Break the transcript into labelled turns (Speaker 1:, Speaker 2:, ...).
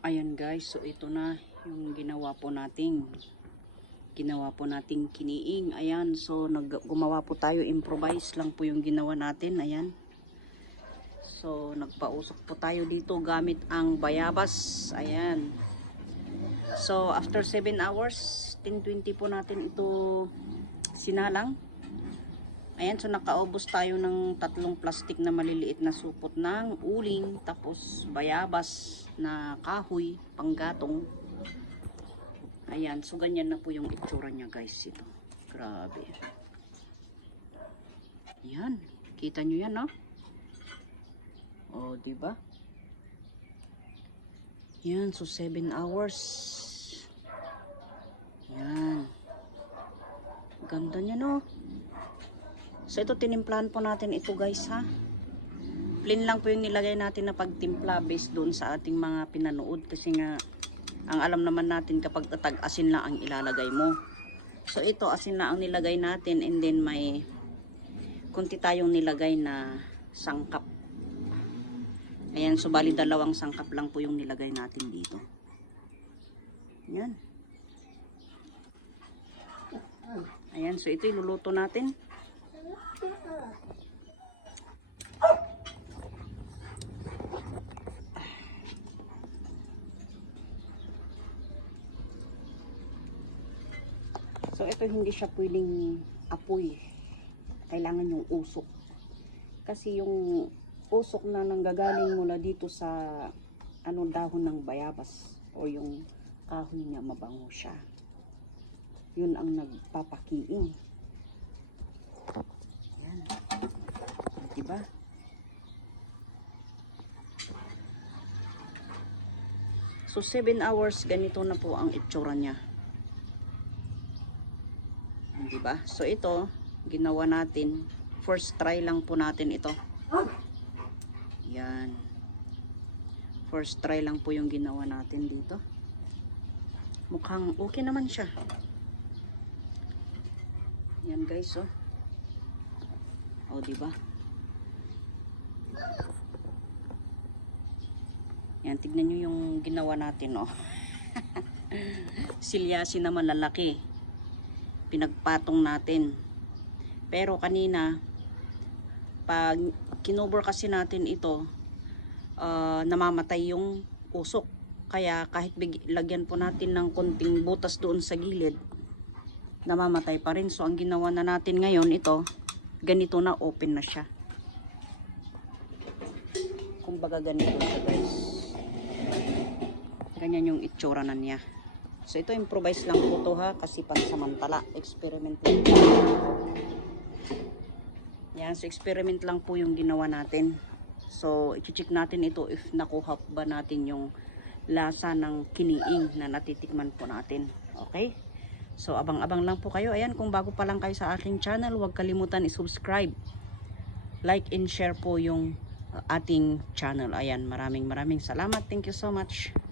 Speaker 1: Ayan guys, so ito na yung ginawa po nating ginawa po nating kiniing. Ayan, so nag gumawa po tayo, improvise lang po yung ginawa natin. Ayan. So nagpausok po tayo dito gamit ang bayabas. Ayan. So after 7 hours, 10.20 po natin ito sinalang. Ayan, so nakaubos tayo ng tatlong plastic na maliliit na supot ng uling, tapos bayabas na kahoy, panggatong. Ayan, so ganyan na po yung itsura niya guys ito. Grabe. Ayan, kita nyo yan no? O, di ba? Yan, so 7 hours. Yan. Ganda niya no? So ito tinimplahan po natin ito guys ha. Plain lang po yung nilagay natin na pagtimpla based doon sa ating mga pinanood kasi nga ang alam naman natin kapag tatag asin lang ang ilalagay mo. So ito asin lang ang nilagay natin and then may kunti tayong nilagay na sangkap. Ayan, so bali dalawang sangkap lang po yung nilagay natin dito. Ayan. Ayan, so ito iluluto natin. So ito hindi siya pwedeng apoy. Kailangan yung usok. Kasi yung usok na nanggagaling mula dito sa ano dahon ng bayabas o yung kahoy niya mabango siya. Yun ang nagpapakiing. Yan. Diba? So 7 hours ganito na po ang itsura niya. Di ba? So ito, ginawa natin. First try lang po natin ito. Yan. First try lang po yung ginawa natin dito. Mukhang okay naman siya. Yan guys, oh. Oh, di ba? Yan, tignan nyo yung ginawa natin, oh. Silyasi naman lalaki pinagpatong natin. Pero kanina, pag kinubur kasi natin ito, uh, namamatay yung usok. Kaya kahit lagyan po natin ng konting butas doon sa gilid, namamatay pa rin. So ang ginawa na natin ngayon, ito, ganito na, open na siya. Kumbaga ganito siya guys. Ganyan yung itsura na niya. So ito improvise lang po to ha kasi pansamantala, experiment lang. Yan, so experiment lang po yung ginawa natin. So i-check natin ito if nakuha ba natin yung lasa ng kiniing na natitikman po natin. Okay? So abang-abang lang po kayo. Ayan, kung bago pa lang kayo sa aking channel, huwag kalimutan i-subscribe. Like and share po yung ating channel. Ayan, maraming maraming salamat. Thank you so much.